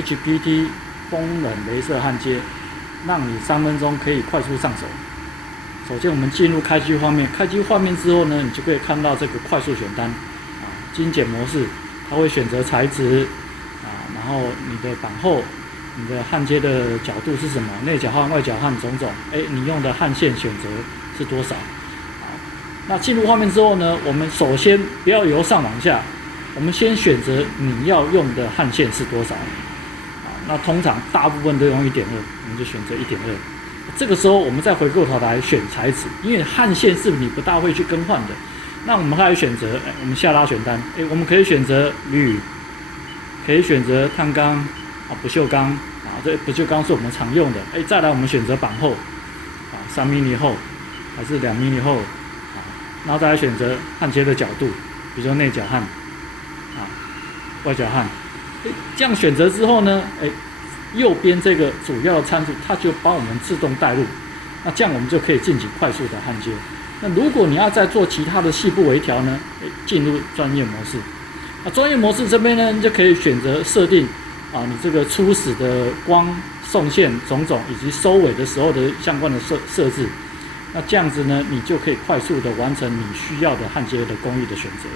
HPT 风冷雷射焊接，让你3分钟可以快速上手。首先我们进入开机画面，开机画面之后呢，你就可以看到这个快速选单精简模式，它会选择材质然后你的板厚，你的焊接的角度是什么，内角焊、外角焊种种，你用的焊线选择是多少。那进入画面之后呢，我们首先不要由上往下，我们先选择你要用的焊线是多少。那通常大部分都用 1.2， 我们就选择 1.2。这个时候我们再回过头来选材质，因为焊线是你不大会去更换的。那我们还有选择，我们下拉选单，我们可以选择铝，可以选择碳钢不锈钢这不锈钢是我们常用的。再来我们选择板厚3 mm 厚还是2 mm 厚然后再来选择焊接的角度，比如说内角焊外角焊。这样选择之后呢，右边这个主要的参数它就帮我们自动带入，那这样我们就可以进行快速的焊接。那如果你要再做其他的细部微调呢，进入专业模式。那专业模式这边呢，你就可以选择设定你这个初始的光送线种种以及收尾的时候的相关的设置。那这样子呢，你就可以快速的完成你需要的焊接的工艺的选择。